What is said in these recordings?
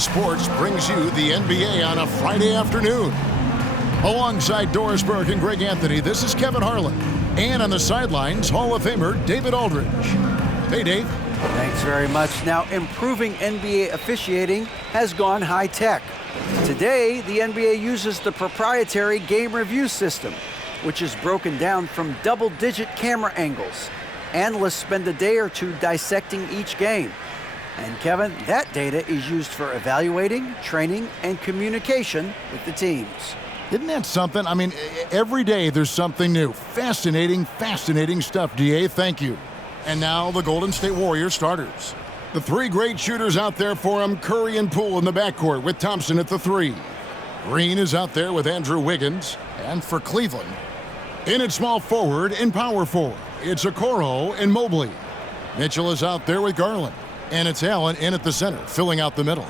Sports brings you the NBA on a Friday afternoon. Alongside Doris Burke and Greg Anthony, this is Kevin Harlan. And on the sidelines, Hall of Famer David Aldridge. Hey, Dave. Thanks very much. Now, improving NBA officiating has gone high-tech. Today, the NBA uses the proprietary game review system, which is broken down from double-digit camera angles. Analysts spend a day or two dissecting each game. And Kevin, that data is used for evaluating, training, and communication with the teams. Isn't that something? I mean, every day there's something new. Fascinating stuff, DA. Thank you. And now the Golden State Warriors starters. The three great shooters out there for them, Curry and Poole in the backcourt with Thompson at the three. Green is out there with Andrew Wiggins. And for Cleveland, in at small forward and power forward, it's Okoro and Mobley. Mitchell is out there with Garland. And it's Allen in at the center, filling out the middle.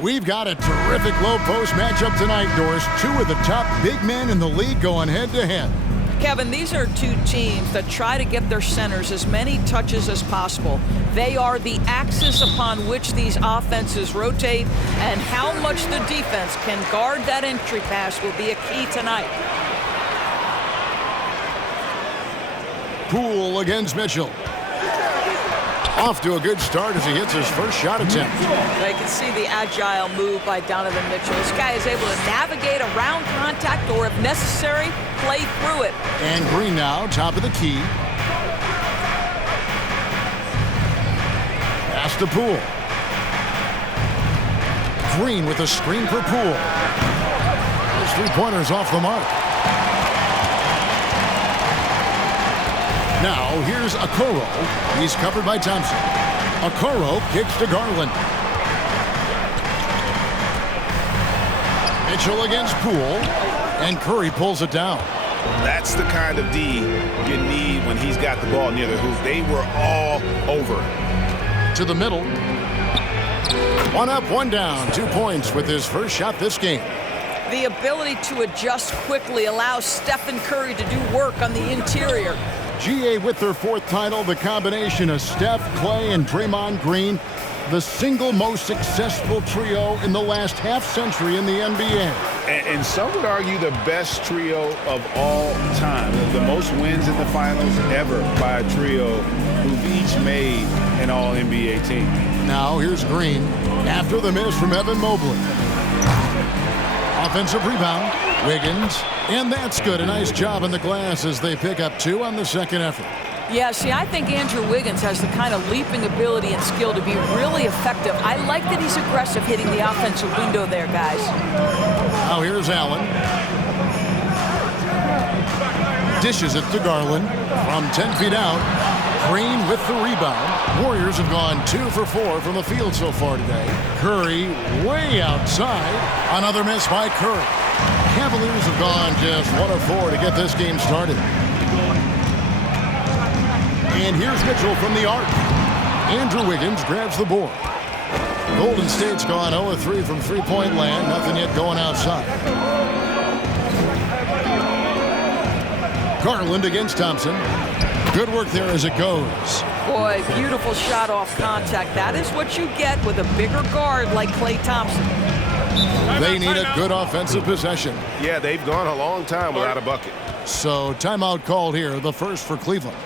We've got a terrific low-post matchup tonight, Doris. Two of the top big men in the league going head-to-head. Kevin, these are two teams that try to get their centers as many touches as possible. They are the axis upon which these offenses rotate, and how much the defense can guard that entry pass will be a key tonight. Poole against Mitchell. Off to a good start as he hits his first shot attempt. They can see the agile move by Donovan Mitchell. This guy is able to navigate around contact or, if necessary, play through it. And Green now, top of the key. Pass to Poole. Green with a screen for Poole. Those three-pointers off the mark. Now, here's Okoro. He's covered by Thompson. Okoro kicks to Garland. Mitchell against Poole. And Curry pulls it down. That's the kind of D you need when he's got the ball near the hoop. They were all over. To the middle. One up, one down. 2 points with his first shot this game. The ability to adjust quickly allows Stephen Curry to do work on the interior. GA with their fourth title, the combination of Steph, Clay, and Draymond Green, the single most successful trio in the last half-century in the NBA. And some would argue the best trio of all time. The most wins in the finals ever by a trio who've each made an All-NBA team. Now here's Green after the miss from Evan Mobley. Offensive rebound, Wiggins, and that's good. A nice job in the glass as they pick up 2 on the second effort. Yeah, see, I think Andrew Wiggins has the kind of leaping ability and skill to be really effective. I like that he's aggressive hitting the offensive window there, guys. Now here's Allen. Dishes it to Garland from 10 feet out. Green with the rebound. Warriors have gone 2 for 4 from the field so far today. Curry way outside. Another miss by Curry. Cavaliers have gone just 1 of 4 to get this game started. And here's Mitchell from the arc. Andrew Wiggins grabs the board. Golden State's gone 0 of 3 from three-point land. Nothing yet going outside. Garland against Thompson. Good work there as it goes. Boy, beautiful shot off contact. That is what you get with a bigger guard like Klay Thompson. They need a good offensive possession. Yeah, they've gone a long time without a bucket. So timeout called here, the first for Cleveland.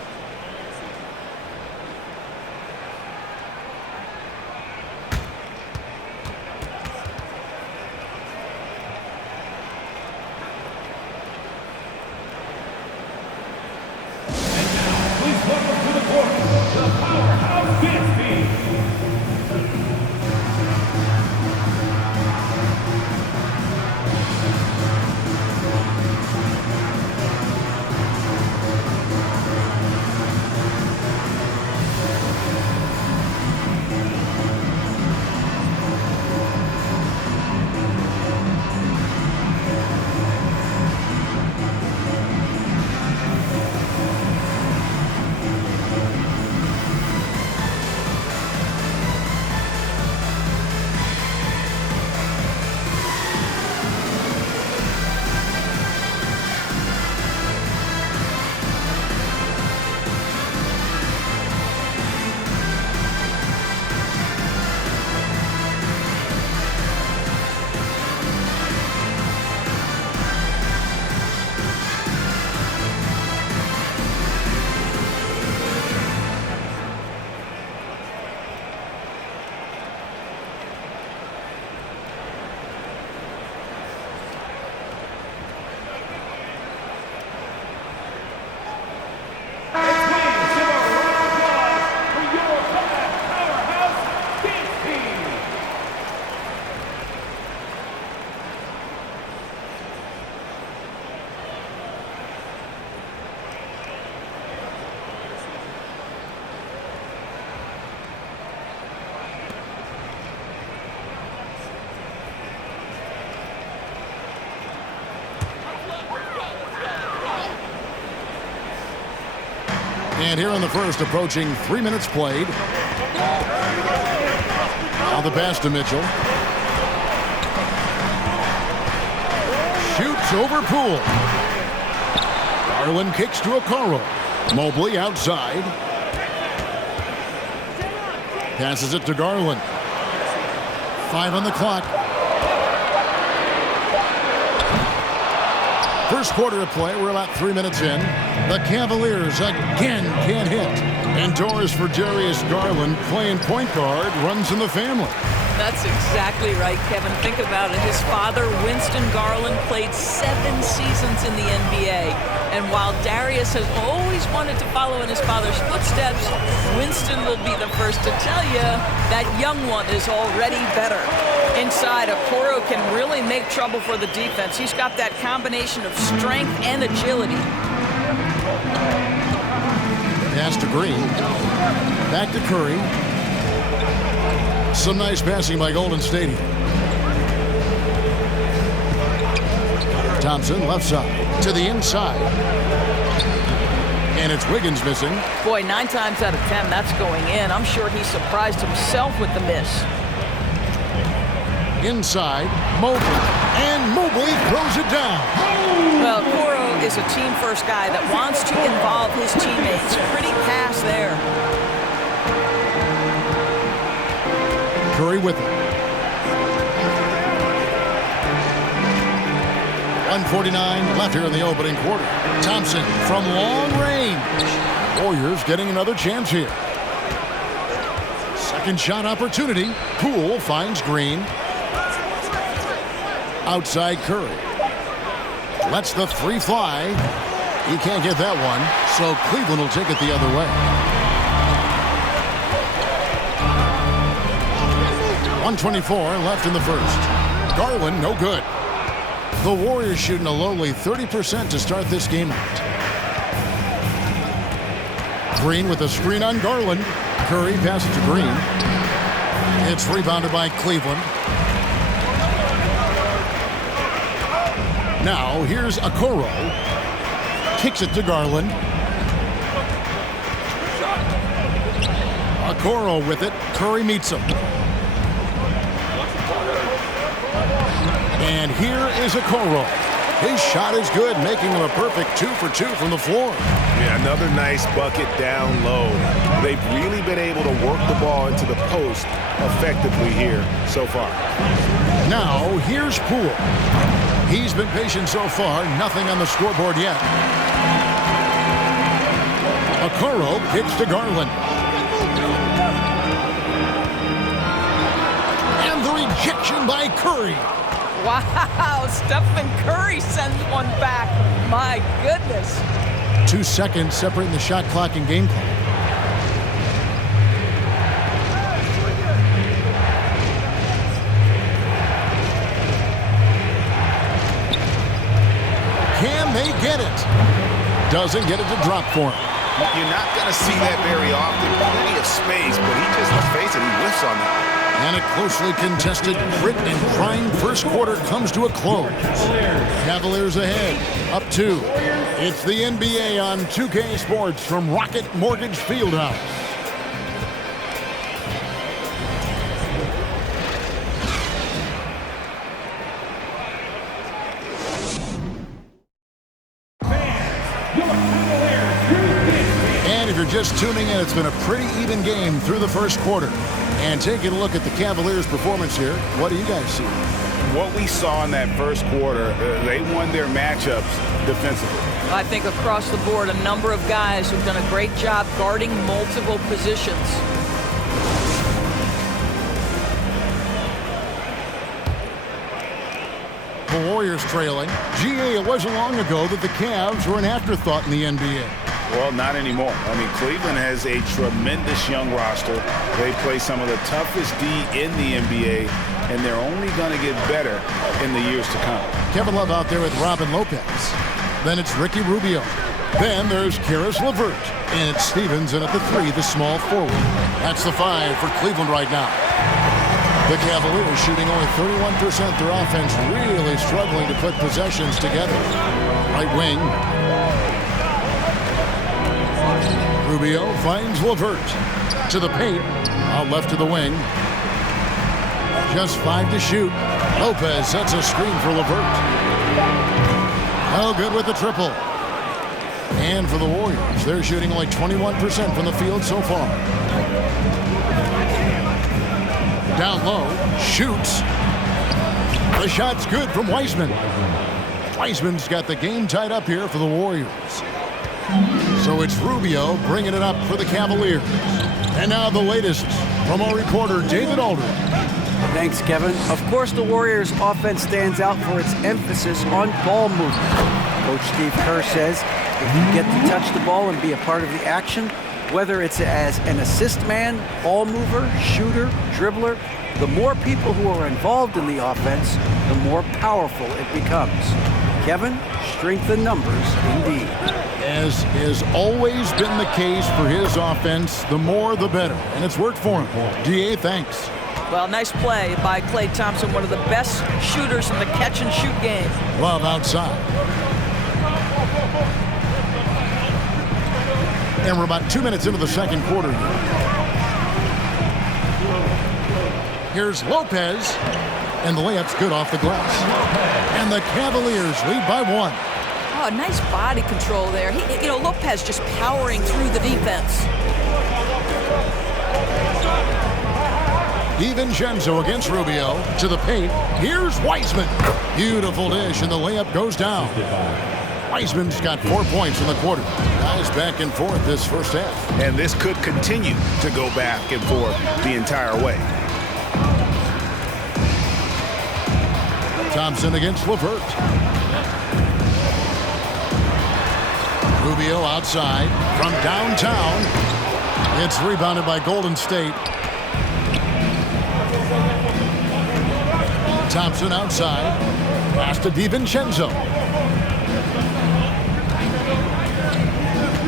And here in the first, approaching 3 minutes played. Now the pass to Mitchell. Shoots over Poole. Garland kicks to Okoro. Mobley outside. Passes it to Garland. 5 on the clock. First quarter of play, we're about 3 minutes in. The Cavaliers again can't hit. Indoors for Darius Garland, playing point guard, runs in the family. That's exactly right, Kevin. Think about it. His father, Winston Garland, played 7 seasons in the NBA. And while Darius has always wanted to follow in his father's footsteps, Winston will be the first to tell you that young one is already better. Inside, Okoro can really make trouble for the defense. He's got that combination of strength and agility. Pass to Green. Back to Curry. Some nice passing by Golden State here. Thompson, left side, to the inside. And it's Wiggins missing. Boy, 9 times out of 10, that's going in. I'm sure he surprised himself with the miss. Inside, Mobley. And Mobley throws it down. Well, Okoro is a team-first guy that wants to involve his teammates. Pretty pass there. Curry with it. 1:49 left here in the opening quarter. Thompson from long range. Warriors getting another chance here. Second shot opportunity. Poole finds Green. Outside Curry. Lets the 3 fly. He can't get that one, so Cleveland will take it the other way. 1:24 left in the first. Garland, no good. The Warriors shooting a lowly 30% to start this game out. Green with a screen on Garland. Curry passes to Green. It's rebounded by Cleveland. Now here's Okoro. Kicks it to Garland. Okoro with it. Curry meets him. And here is Okoro. His shot is good, making him a perfect 2 for 2 from the floor. Yeah, another nice bucket down low. They've really been able to work the ball into the post effectively here so far. Now, here's Poole. He's been patient so far, nothing on the scoreboard yet. Okoro kicks to Garland. And the rejection by Curry. Wow, Stephen Curry sends one back. My goodness. 2 seconds separating the shot clock and game clock. Can they get it? Doesn't get it to drop for him. You're not going to see that very often. Plenty of space, but he just, let's face it, he whiffs on that. And a closely contested, grit and grind first quarter comes to a close. Cavaliers ahead, up 2. It's the NBA on 2K Sports from Rocket Mortgage Fieldhouse. And if you're just tuning in, it's been a pretty even game through the first quarter. And taking a look at the Cavaliers' performance here, what do you guys see? What we saw in that first quarter, they won their matchups defensively. I think across the board, a number of guys who've done a great job guarding multiple positions. The Warriors trailing. GA, it wasn't long ago that the Cavs were an afterthought in the NBA. Well, not anymore. I mean, Cleveland has a tremendous young roster. They play some of the toughest D in the NBA, and they're only going to get better in the years to come. Kevin Love out there with Robin Lopez. Then it's Ricky Rubio. Then there's Karis LeVert. And it's Stevens, and at the 3, the small forward. That's the 5 for Cleveland right now. The Cavaliers shooting only 31%. Their offense really struggling to put possessions together. Right wing. Rubio finds Levert to the paint. Out left to the wing. Just 5 to shoot. Lopez sets a screen for Levert. Oh, good with the triple. And for the Warriors, they're shooting only 21% from the field so far. Down low, shoots. The shot's good from Wiseman. Wiseman's got the game tied up here for the Warriors. So it's Rubio bringing it up for the Cavaliers. And now the latest from our reporter, David Aldridge. Thanks, Kevin. Of course, the Warriors' offense stands out for its emphasis on ball movement. Coach Steve Kerr says if you get to touch the ball and be a part of the action, whether it's as an assist man, ball mover, shooter, dribbler, the more people who are involved in the offense, the more powerful it becomes. Kevin, strength in numbers indeed. As has always been the case for his offense, the more the better. And it's worked for him. DA, thanks. Well, nice play by Klay Thompson, one of the best shooters in the catch-and-shoot game. Love outside. And we're about 2 minutes into the second quarter here. Here's Lopez, and the layup's good off the glass. And the Cavaliers lead by 1. Oh, nice body control there. Lopez just powering through the defense. DiVincenzo against Rubio to the paint. Here's Wiseman. Beautiful dish, and the layup goes down. Wiseman's got 4 points in the quarter. Guys back and forth this first half. And this could continue to go back and forth the entire way. Thompson against Levert. Rubio outside from downtown. It's rebounded by Golden State. Thompson outside. Pass to DiVincenzo.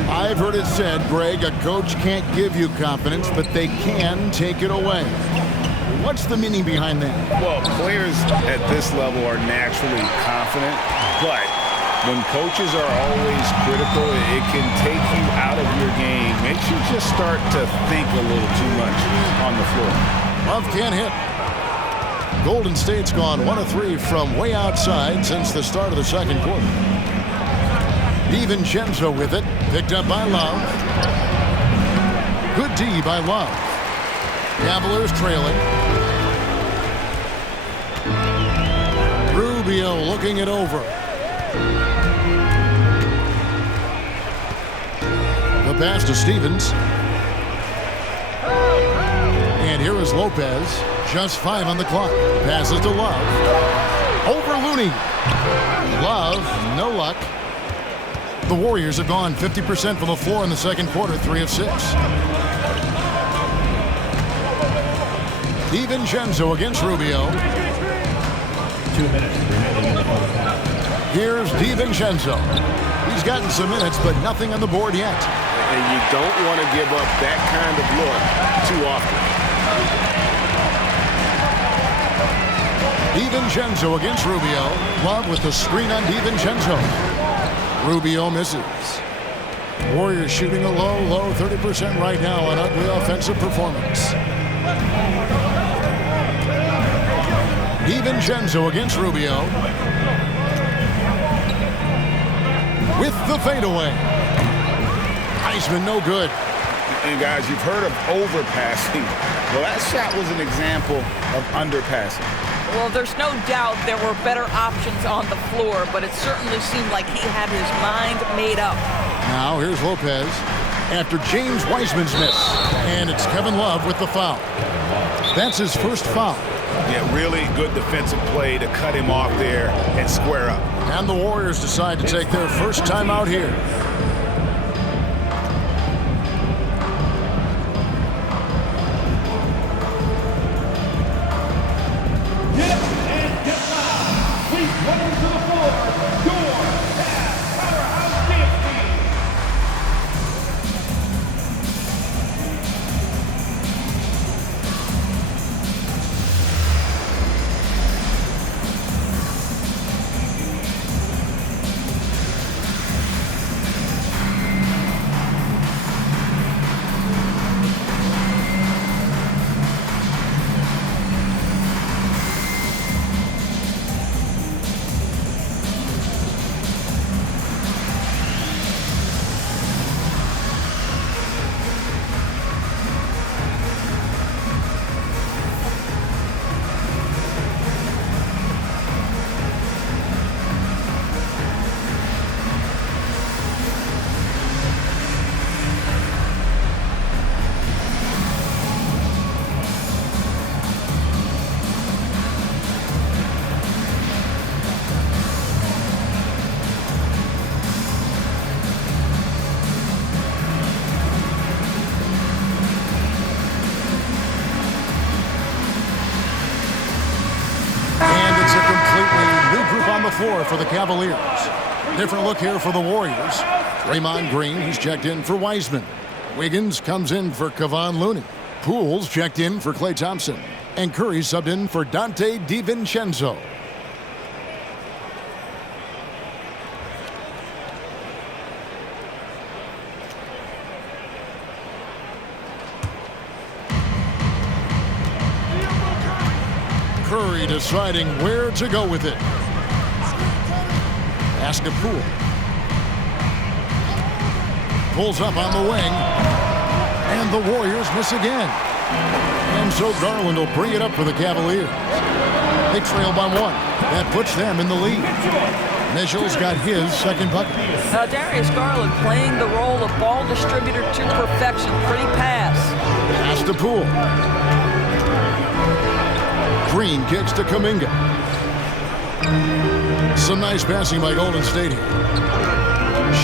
I've heard it said, Greg, a coach can't give you confidence, but they can take it away. What's the meaning behind that? Well, players at this level are naturally confident, but when coaches are always critical, it can take you out of your game. Makes you just start to think a little too much on the floor. Love can't hit. Golden State's gone 1 of 3 from way outside since the start of the second quarter. DiVincenzo with it, picked up by Love. Good D by Love. Cavaliers trailing. Rubio looking it over. The pass to Stevens. And here is Lopez. Just 5 on the clock. Passes to Love. Over Looney. Love, no luck. The Warriors have gone 50% from the floor in the second quarter, 3 of 6. DiVincenzo against Rubio. 2 minutes remaining in the first half. Here's DiVincenzo. He's gotten some minutes, but nothing on the board yet. And you don't want to give up that kind of look too often. DiVincenzo against Rubio. Love with the screen on DiVincenzo. Rubio misses. Warriors shooting a low 30% right now on ugly offensive performance. DiVincenzo against Rubio. With the fadeaway. Iceman no good. And guys, you've heard of overpassing. Well, that shot was an example of underpassing. Well, there's no doubt there were better options on the floor, but it certainly seemed like he had his mind made up. Now here's Lopez after James Wiseman's miss. And it's Kevin Love with the foul. That's his first foul. Yeah, really good defensive play to cut him off there and square up. And the Warriors decide to take their first time out here. floor for the Cavaliers. Different look here for the Warriors. Draymond Green, he's checked in for Wiseman. Wiggins comes in for Kevon Looney. Poole's checked in for Klay Thompson. And Curry subbed in for Dante DiVincenzo. Curry deciding where to go with it. Pass to Poole. Pulls up on the wing. And the Warriors miss again. And so Garland will bring it up for the Cavaliers. They trail by 1. That puts them in the lead. Mitchell's got his second bucket. Darius Garland playing the role of ball distributor to perfection. Pretty pass. Pass to Poole. Green kicks to Kuminga. Some nice passing by Golden State here.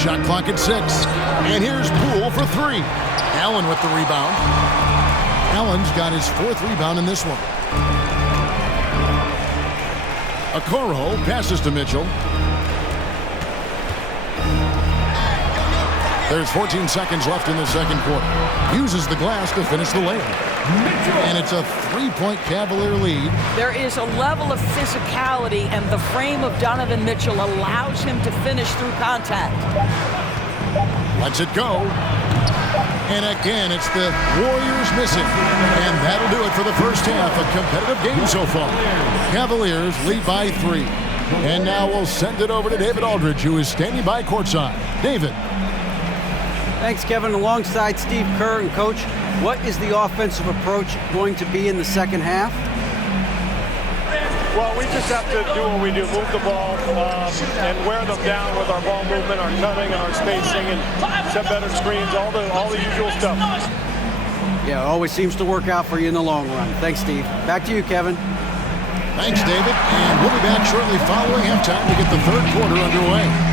Shot clock at 6. And here's Poole for 3. Allen with the rebound. Allen's got his 4th rebound in this one. Okoro passes to Mitchell. There's 14 seconds left in the second quarter. Uses the glass to finish the layup. And it's a 3-point Cavalier lead. There is a level of physicality, and the frame of Donovan Mitchell allows him to finish through contact. Lets it go. And again, it's the Warriors missing. And that'll do it for the first half. A competitive game so far. Cavaliers lead by 3. And now we'll send it over to David Aldridge, who is standing by courtside. David. Thanks, Kevin. Alongside Steve Kerr and Coach, what is the offensive approach going to be in the second half? Well, we just have to do what we do, move the ball and wear them down with our ball movement, our cutting, and our spacing, and set better screens, all the usual stuff. Yeah, it always seems to work out for you in the long run. Thanks, Steve. Back to you, Kevin. Thanks, David. And we'll be back shortly following halftime to get the third quarter underway.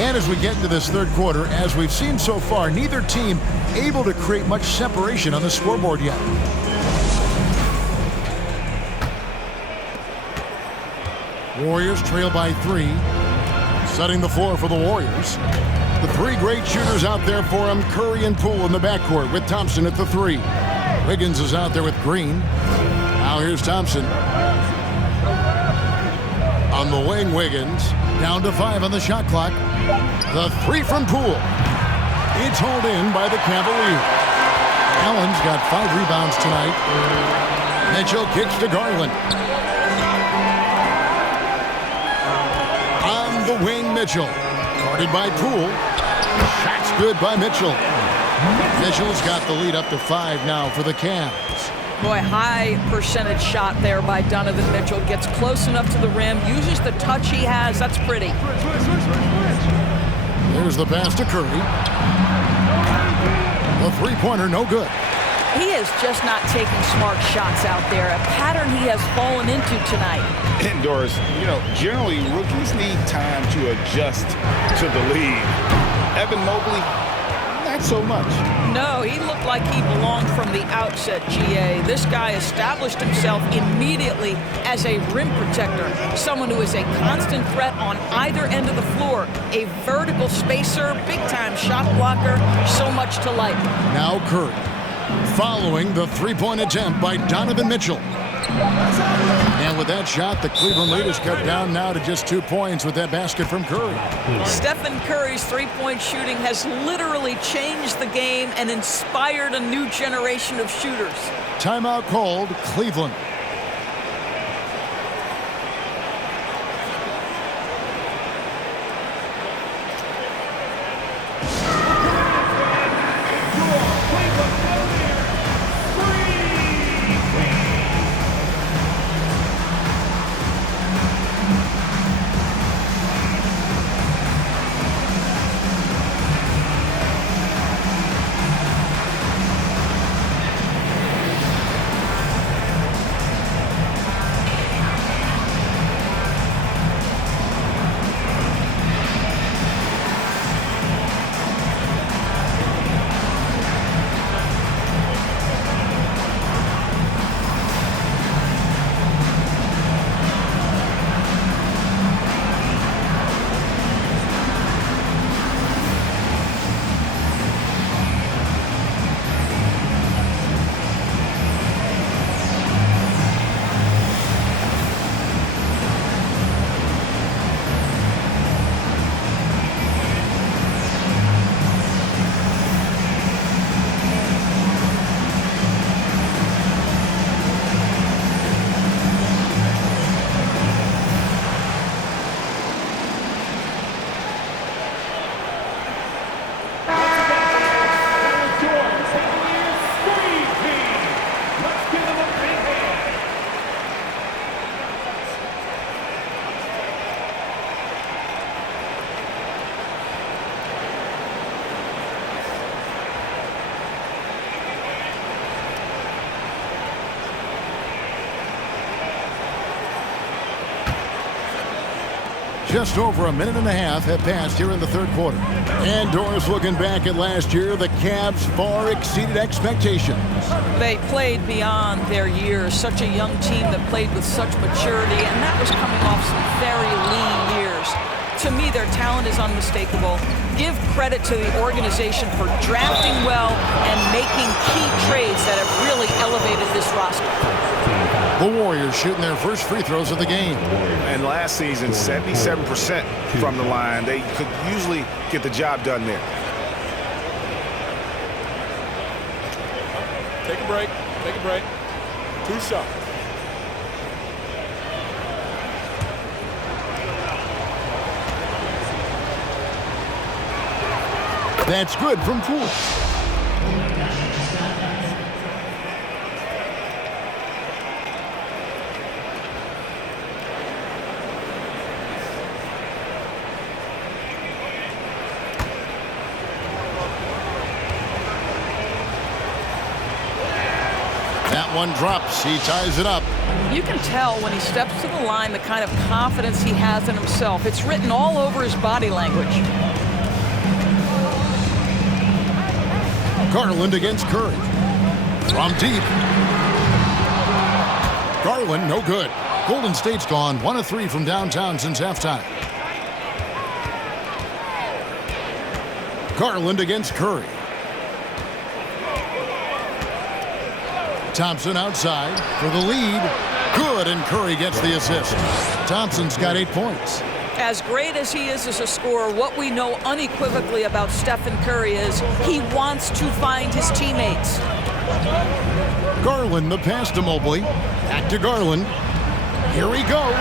And as we get into this third quarter, as we've seen so far, neither team able to create much separation on the scoreboard yet. Warriors trail by 3. Setting the floor for the Warriors. The 3 great shooters out there for them, Curry and Poole in the backcourt with Thompson at the 3. Wiggins is out there with Green. Now here's Thompson. On the wing, Wiggins. Down to 5 on the shot clock. The 3 from Poole. It's hauled in by the Cavaliers. Allen's got 5 rebounds tonight. Mitchell kicks to Garland. On the wing, Mitchell. Guarded by Poole. Shot's good by Mitchell. Mitchell's got the lead up to 5 now for the Cavs. Boy, high percentage shot there by Donovan Mitchell. Gets close enough to the rim, uses the touch he has. That's pretty. There's the pass to Curry. The three-pointer, no good. He is just not taking smart shots out there, a pattern he has fallen into tonight. Indoors, generally rookies need time to adjust to the league. Evan Mobley, not so much. No, he looked like he belonged from the outset, GA. This guy established himself immediately as a rim protector, someone who is a constant threat on either end of the floor, a vertical spacer, big-time shot blocker, so much to like. Now Curry, following the three-point attempt by Donovan Mitchell. And with that shot, the Cleveland lead is cut down now to just 2 points with that basket from Curry. Stephen Curry's three-point shooting has literally changed the game and inspired a new generation of shooters. Timeout called, Cleveland. Just over a minute and a half have passed here in the third quarter. And Doris, looking back at last year, the Cavs far exceeded expectations. They played beyond their years. Such a young team that played with such maturity, and that was coming off some very lean years. To me, their talent is unmistakable. Give credit to the organization for drafting well and making key trades that have really elevated this roster. The Warriors shooting their first free throws of the game. And last season, 77% from the line. They could usually get the job done there. Take a break. Take a break. 2 shots. That's good from Poole. That one drops. He ties it up. You can tell when he steps to the line the kind of confidence he has in himself. It's written all over his body language. Garland against Curry. From deep. Garland, no good. Golden State's gone 1 of 3 from downtown since halftime. Garland against Curry. Thompson outside for the lead. Good, and Curry gets the assist. Thompson's got 8 points. As great as he is as a scorer, what we know unequivocally about Stephen Curry is he wants to find his teammates. Garland, the pass to Mobley. Back to Garland. Here he goes.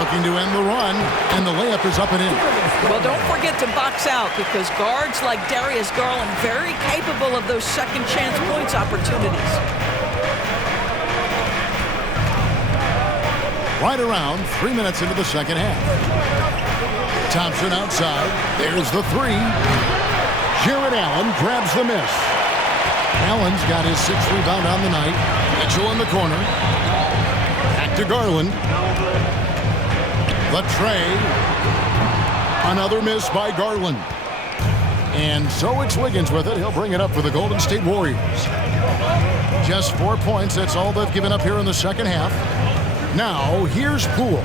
Looking to end the run, and the layup is up and in. Well, don't forget to box out, because guards like Darius Garland very capable of those second chance points opportunities. Right around 3 minutes into the second half. Thompson outside. There's the three. Jared Allen grabs the miss. Allen's got his 6th rebound on the night. Mitchell in the corner. Back to Garland. The tray. Another miss by Garland. And so it's Wiggins with it. He'll bring it up for the Golden State Warriors. Just 4 points. That's all they've given up here in the second half. Now, here's Poole.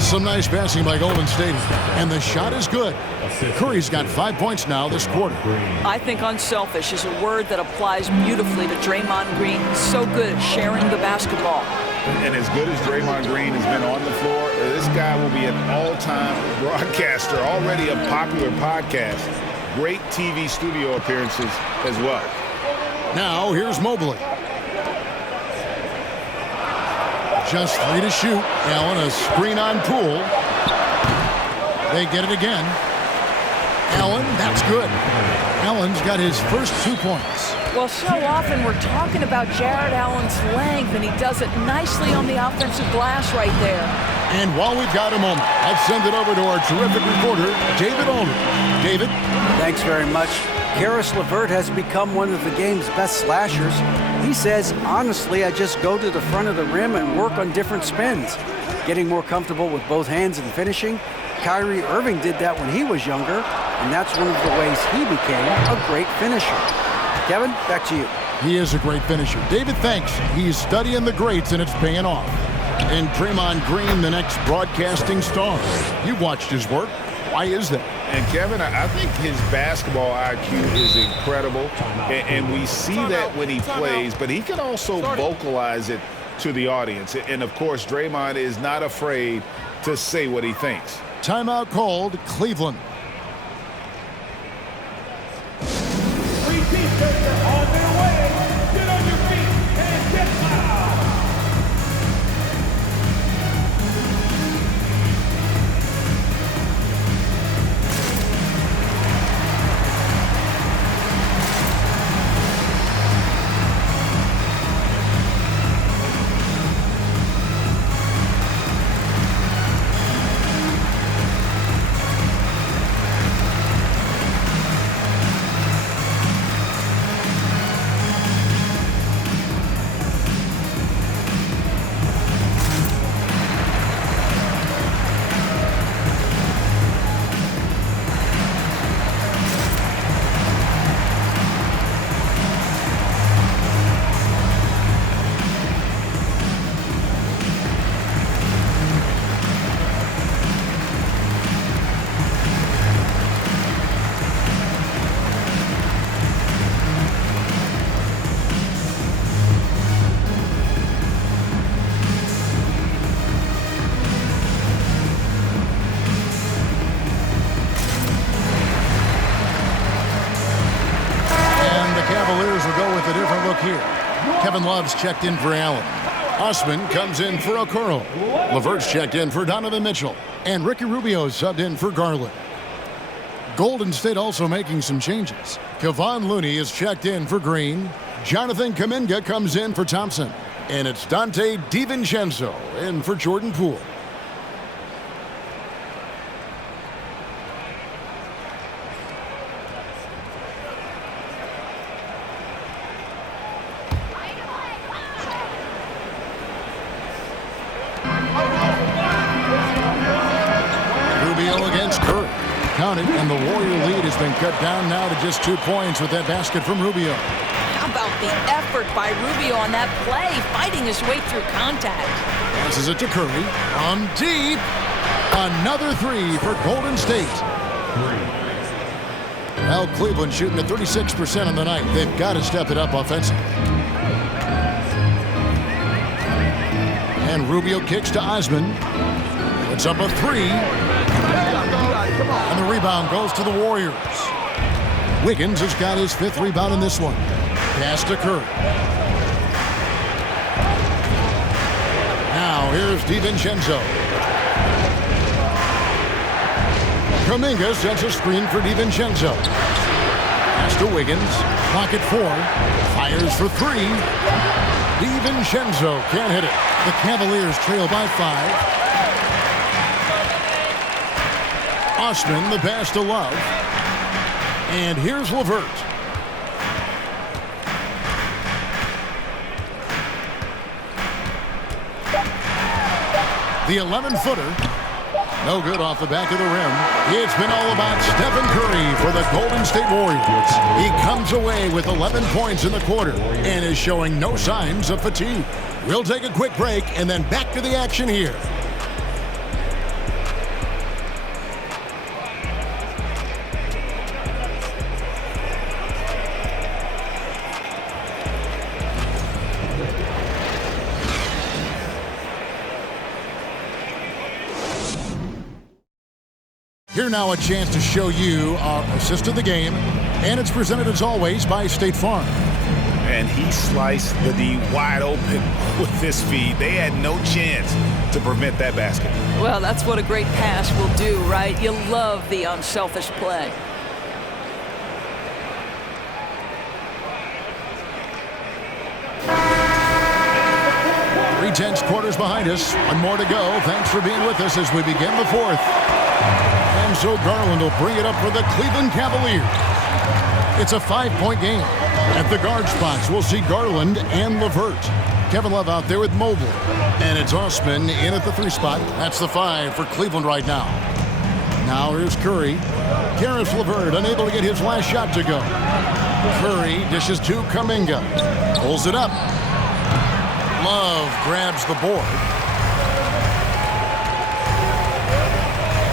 Some nice passing by Golden State. And the shot is good. Curry's got 5 points now this quarter. I think unselfish is a word that applies beautifully to Draymond Green. He's so good at sharing the basketball. And as good as Draymond Green has been on the floor, this guy will be an all-time broadcaster, already a popular podcast. Great TV studio appearances as well. Now, here's Mobley. Just 3 to shoot. Allen, a screen on Poole. They get it again. Allen, that's good. Allen's got his first 2 points. Well, so often we're talking about Jared Allen's length, and he does it nicely on the offensive glass right there. And while we've got a moment, let's send it over to our terrific reporter, David Olney. David? Thanks very much. Karis LeVert has become one of the game's best slashers. He says, honestly, I just go to the front of the rim and work on different spins. Getting more comfortable with both hands and finishing. Kyrie Irving did that when he was younger, and that's one of the ways he became a great finisher. Kevin, back to you. He is a great finisher. David, thanks. He's studying the greats, and it's paying off. And Draymond Green, the next broadcasting star. You've watched his work. Why is that? And Kevin, I think his basketball IQ is incredible, and we see that when he plays, but he can also vocalize it to the audience. And of course, Draymond is not afraid to say what he thinks. Timeout called, Cleveland. Three teams are on their way. Get on your feet and get loud. Cavaliers will go with a different look here. Kevin Love's checked in for Allen. Osman comes in for Okoro. LeVert's checked in for Donovan Mitchell. And Ricky Rubio subbed in for Garland. Golden State also making some changes. Kevon Looney is checked in for Green. Jonathan Kuminga comes in for Thompson. And it's Dante DiVincenzo in for Jordan Poole. Counted, and the Warrior lead has been cut down now to just 2 points with that basket from Rubio. How about the effort by Rubio on that play, fighting his way through contact? Passes it to Curry from deep. Another three for Golden State. Well, Cleveland shooting at 36% on the night. They've got to step it up offensively. And Rubio kicks to Osman. Puts up a three. And the rebound goes to the Warriors. Wiggins has got his 5th rebound in this one. Pass to Curry. Now Here's DiVincenzo. Kuminga sets a screen for DiVincenzo. Pass to Wiggins. Clock at 4. Fires for 3. DiVincenzo can't hit it. The Cavaliers trail by 5. Osman, the pass to Love. And here's LeVert. The 11-footer. No good off the back of the rim. It's been all about Stephen Curry for the Golden State Warriors. He comes away with 11 points in the quarter and is showing no signs of fatigue. We'll take a quick break and then back to the action here. Here now a chance to show you our assist of the game, and it's presented as always by State Farm. And he sliced the D wide open with this feed. They had no chance to prevent that basket. Well, that's what a great pass will do, right? You love the unselfish play. Three-tenths quarters behind us. One more to go. Thanks for being with us as we begin the fourth. And so Garland will bring it up for the Cleveland Cavaliers. It's a 5-point game. At the guard spots, we'll see Garland and LeVert. Kevin Love out there with Mobley. And it's Osman in at the 3 spot. That's the 5 for Cleveland right now. Now here's Curry. Karis LeVert unable to get his last shot to go. Curry dishes to Kuminga. Pulls it up. Love grabs the board.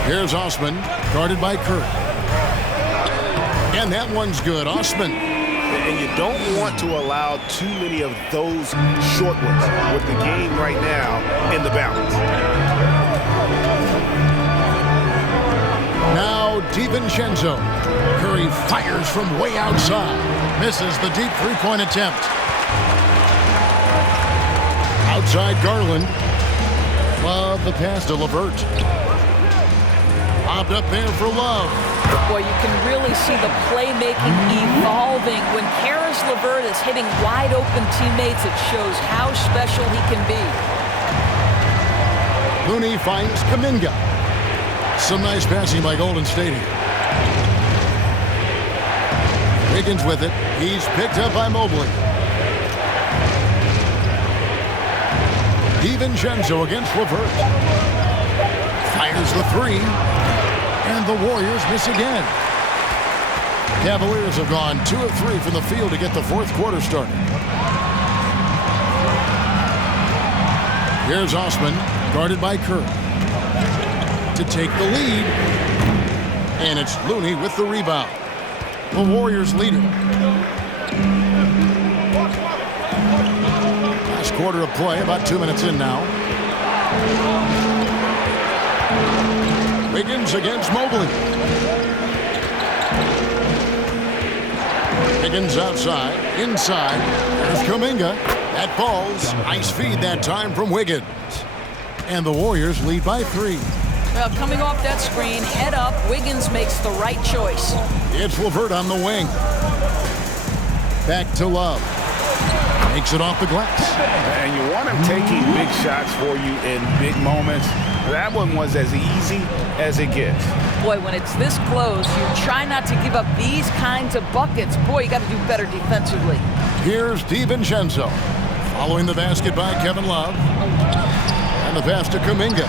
Here's Osman, guarded by Curry. And that one's good. Osman. And you don't want to allow too many of those short ones with the game right now in the balance. Now DiVincenzo. Curry fires from way outside. Misses the deep three-point attempt. Outside Garland. Love the pass to LeVert. Popped up there for Love. Boy, you can really see the playmaking evolving. When Karis LeVert is hitting wide open teammates, it shows how special he can be. Looney finds Kuminga. Some nice passing by Golden State here. Wiggins with it. He's picked up by Mobley. DiVincenzo against LeVert. Fires the 3. And the Warriors miss again. Cavaliers have gone 2 of 3 from the field to get the fourth quarter started. Here's Osman, guarded by Curry. To take the lead. And it's Looney with the rebound. The Warriors lead it. Last quarter of play, about 2 minutes in now. Wiggins against Mobley. Wiggins outside, inside. There's Kuminga. That falls. Nice feed that time from Wiggins. And the Warriors lead by 3. Well, coming off that screen, head up, Wiggins makes the right choice. It's LeVert on the wing. Back to Love. Makes it off the glass. And you want him taking big shots for you in big moments. That one was as easy as it gets. Boy, when it's this close, you try not to give up these kinds of buckets. Boy, you got to do better defensively. Here's DiVincenzo. Following the basket by Kevin Love. And the pass to Kuminga.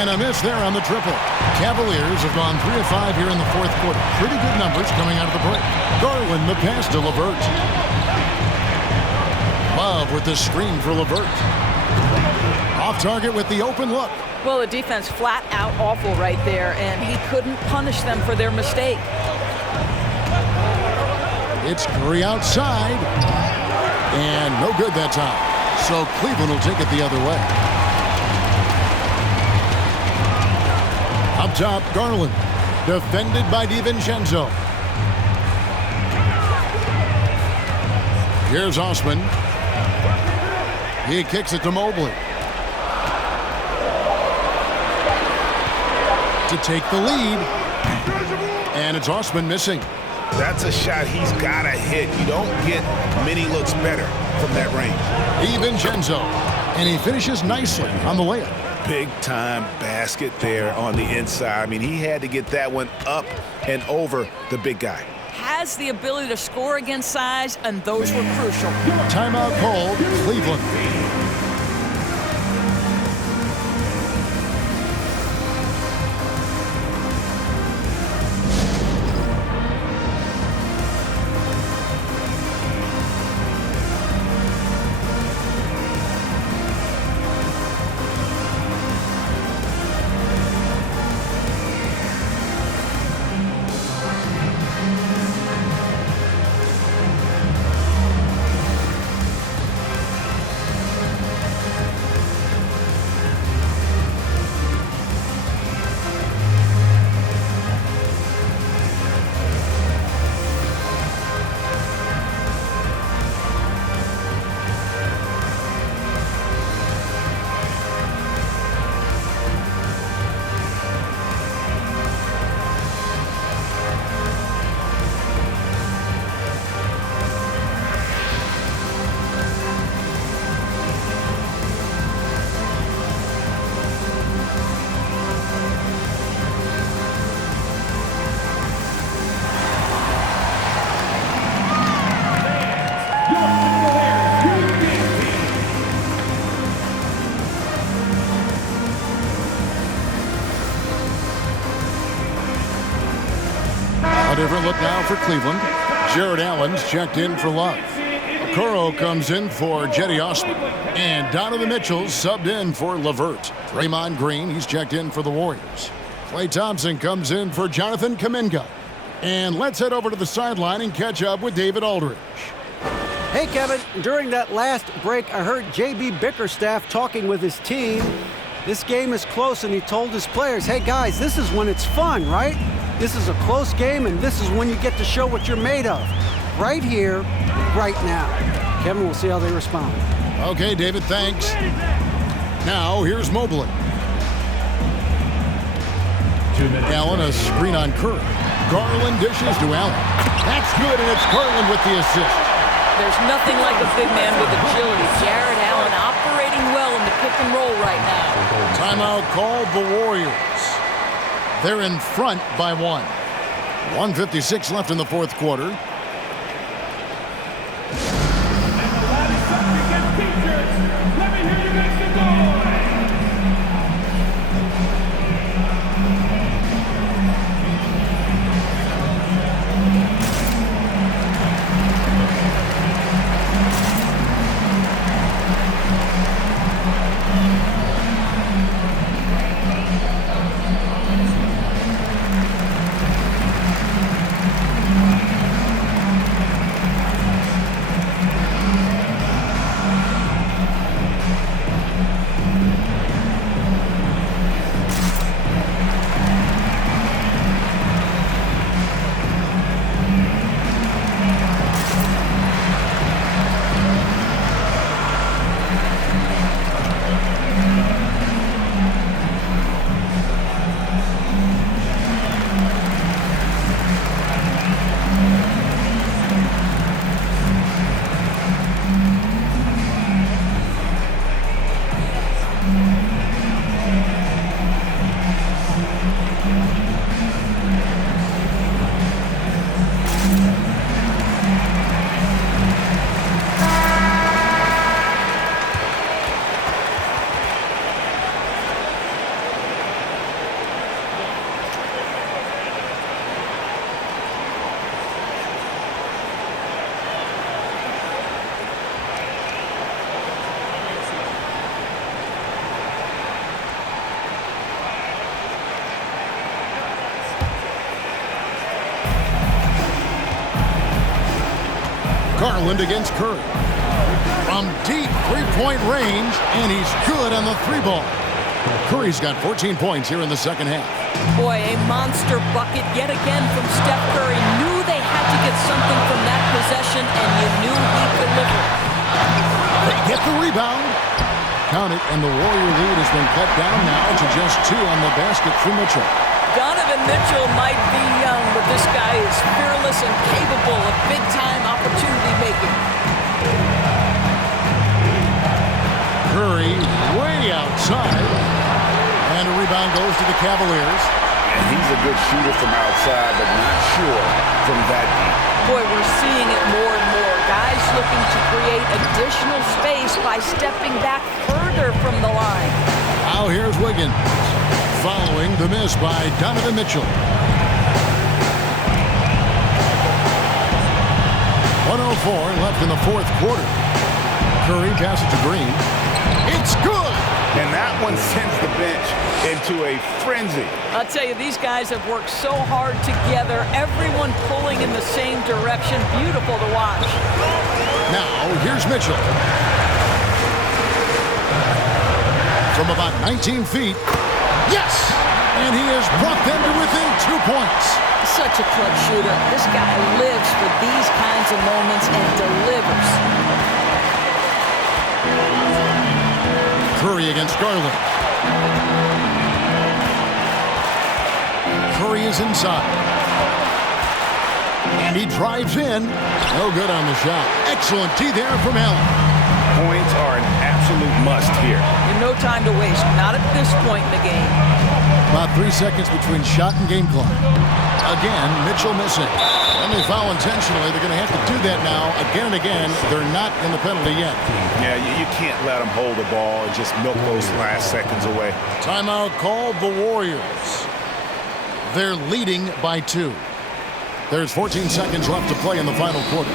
And a miss there on the triple. Cavaliers have gone 3 of 5 here in the fourth quarter. Pretty good numbers coming out of the break. Garland, the pass to LeVert. Love with the screen for LeVert. Off target with the open look. Well, the defense flat out awful right there, and he couldn't punish them for their mistake. It's Curry outside. And no good that time. So Cleveland will take it the other way. Up top, Garland. Defended by DiVincenzo. Here's Osman. He kicks it to Mobley. To take the lead. And it's Osman missing. That's a shot he's got to hit. You don't get many looks better from that range. DiVincenzo. And he finishes nicely on the layup. Big-time basket there on the inside. I mean, he had to get that one up and over the big guy. Has the ability to score against size, and those were crucial. Timeout called, Cleveland. Different look now for Cleveland. Jared Allen's checked in for Love. Okoro comes in for Jetty Osman. And Donovan Mitchell's subbed in for LeVert. Draymond Green, he's checked in for the Warriors. Klay Thompson comes in for Jonathan Kuminga. And let's head over to the sideline and catch up with David Aldridge. Hey, Kevin, during that last break, I heard J.B. Bickerstaff talking with his team. This game is close, and he told his players, hey, guys, this is when it's fun, right? This is a close game, and this is when you get to show what you're made of. Right here, right now. Kevin, we'll see how they respond. Okay, David, thanks. Now, here's Mobley. 2 minutes. Allen, a screen on Curry. Garland dishes to Allen. That's good, and it's Garland with the assist. There's nothing like a big man with agility. Jared Allen operating well in the pick and roll right now. Timeout called the Warriors. They're in front by 1. 1:56 left in the fourth quarter. Let me hear you make some noise. Garland against Curry. From deep three-point range, and he's good on the three ball. Curry's got 14 points here in the second half. Boy, a monster bucket yet again from Steph Curry. Knew they had to get something from that possession, and you knew he'd deliver. They get the rebound. Count it, and the Warrior lead has been cut down now to just 2 on the basket for Mitchell. Donovan Mitchell might be young, but this guy is fearless and capable of big-time opportunity making. Curry way outside. And a rebound goes to the Cavaliers. And he's a good shooter from outside, but not sure from that deep. Boy, we're seeing it more and more. Guys looking to create additional space by stepping back further from the line. Now here's Wiggins, following the miss by Donovan Mitchell. 1:04 left in the fourth quarter. Curry passes to Green. It's good! And that one sends the bench into a frenzy. I'll tell you, these guys have worked so hard together, everyone pulling in the same direction. Beautiful to watch. Now, here's Mitchell. From about 19 feet. Yes! And he has brought them to within 2 points. Such a clutch shooter. This guy lives for these kinds of moments and delivers. Curry against Garland. Curry is inside. And he drives in. No good on the shot. Excellent D there from Allen. Points are an absolute must here. And no time to waste. Not at this point in the game. About 3 seconds between shot and game clock. Again, Mitchell missing. And they foul intentionally. They're going to have to do that now again and again. They're not in the penalty yet. Yeah, you can't let them hold the ball and just milk those last seconds away. Timeout called the Warriors. They're leading by 2. There's 14 seconds left to play in the final quarter.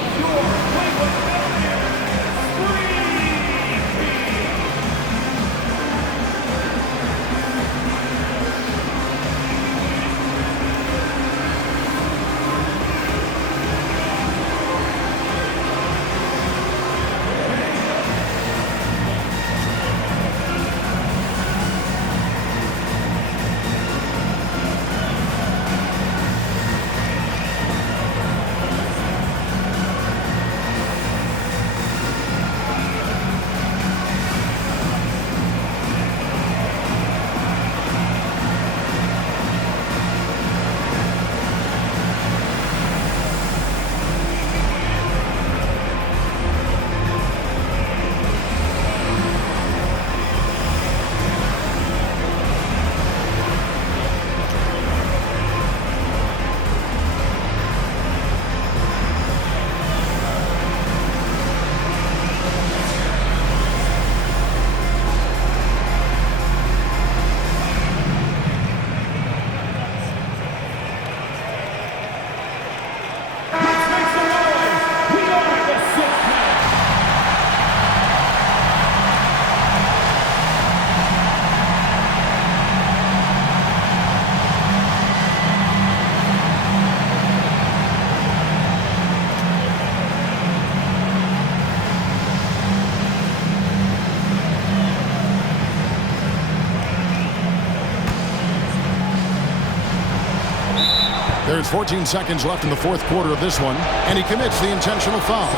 There's 14 seconds left in the fourth quarter of this one, and he commits the intentional foul.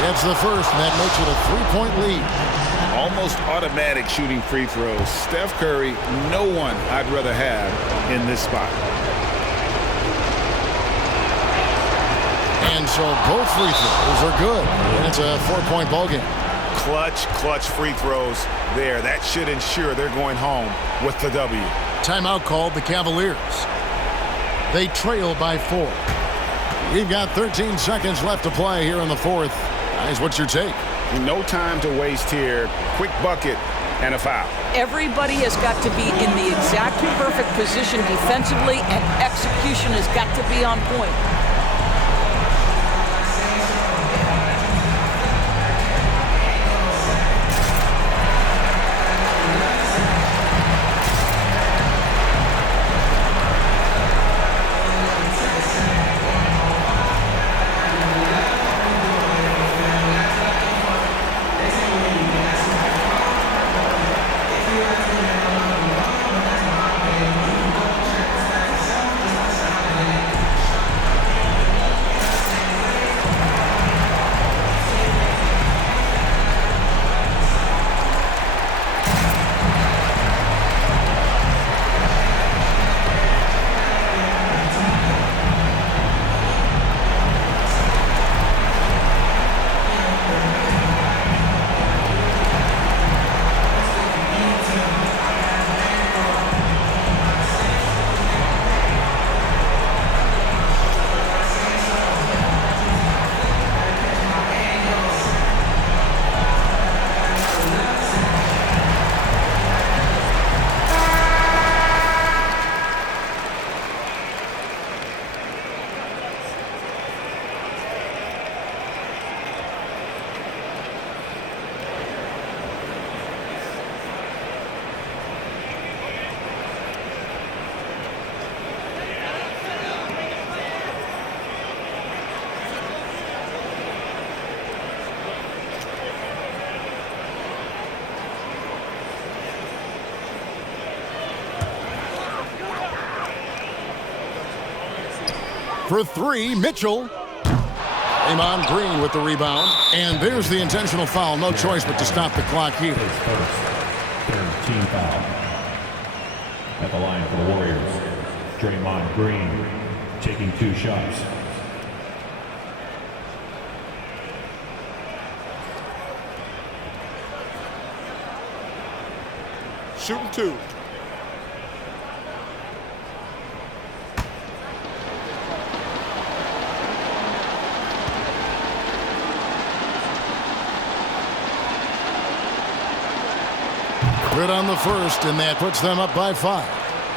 That's the first, and that makes it a 3-point lead. Almost automatic shooting free throws. Steph Curry, no one I'd rather have in this spot. And so both free throws are good, and it's a 4-point ball game. Clutch free throws there. That should ensure they're going home with the W. Timeout called the Cavaliers. They trail by 4. We've got 13 seconds left to play here in the fourth. Guys, what's your take? No time to waste here. Quick bucket and a foul. Everybody has got to be in the exact perfect position defensively, and execution has got to be on point. For three, Mitchell. Draymond Green with the rebound. And there's the intentional foul. No choice but to stop the clock here. His first third team foul. At the line for the Warriors, Draymond Green taking 2 shots. Shooting 2. Good on the first, and that puts them up by 5.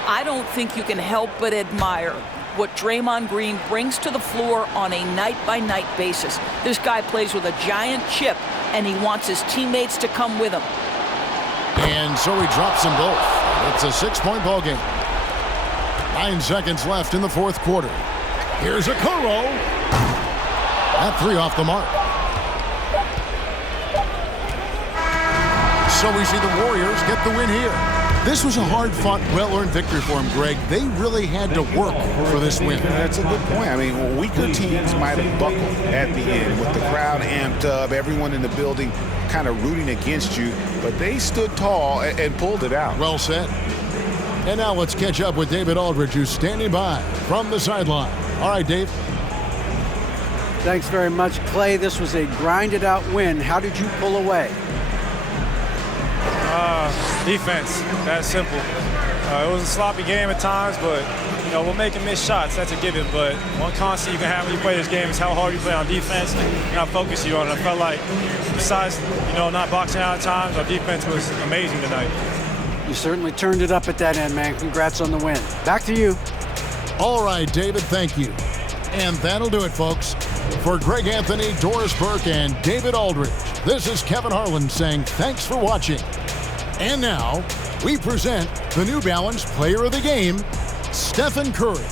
I don't think you can help but admire what Draymond Green brings to the floor on a night-by-night basis. This guy plays with a giant chip, and he wants his teammates to come with him. And so he drops them both. It's a 6-point ball game. 9 seconds left in the fourth quarter. Here's a Okoro. That 3 off the mark. So we see the Warriors get the win here. This was a hard-fought, well-earned victory for them, Greg. They really had to work for this win. That's a good point. I mean, weaker teams might have buckled at the end with the crowd amped up, everyone in the building kind of rooting against you, but they stood tall and pulled it out. Well said. And now let's catch up with David Aldridge, who's standing by from the sideline. All right, Dave. Thanks very much, Clay. This was a grinded-out win. How did you pull away? Defense, that's simple. It was a sloppy game at times, but we're making missed shots. That's a given. But one constant you can have when you play this game is how hard you play on defense and how focused you are. And I felt like, besides not boxing out at times, our defense was amazing tonight. You certainly turned it up at that end, man. Congrats on the win. Back to you. All right, David, thank you. And that'll do it, folks. For Greg Anthony, Doris Burke, and David Aldridge, this is Kevin Harlan saying thanks for watching. And now, we present the New Balance Player of the Game, Stephen Curry.